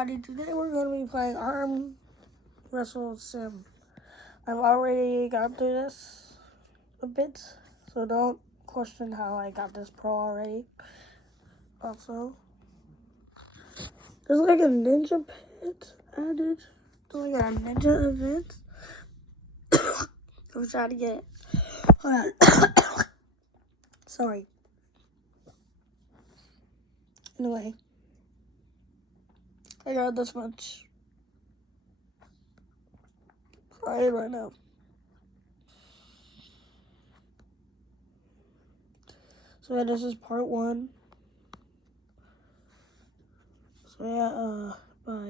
Today we're going to be playing Arm Wrestle Sim. I've already got through this a bit, so don't question how I got this pro already. Also, there's like a ninja pit added. There's like a ninja event. I'm trying to get it. Hold on. Sorry. Anyway, I got this much. Crying right now. So yeah, this is part 1. So yeah, bye.